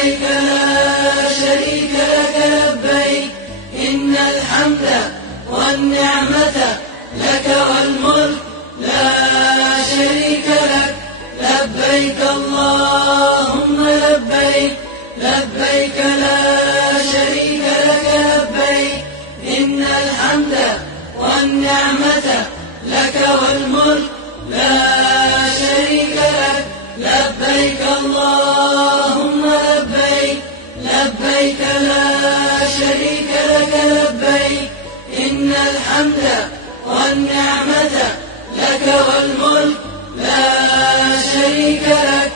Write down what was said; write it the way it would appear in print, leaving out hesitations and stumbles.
لبيك لا شريك لك لبيك إن الحمد والنعمة لك والملك لا شريك لك لبيك اللهم لبيك لبيك لا شريك لك لبيك إن الحمد والنعمة لك والملك لا شريك لك لبيك اللهم لبيك لبيك لا شريك لك لبيك إن الحمد والنعمة لك والملك لا شريك لك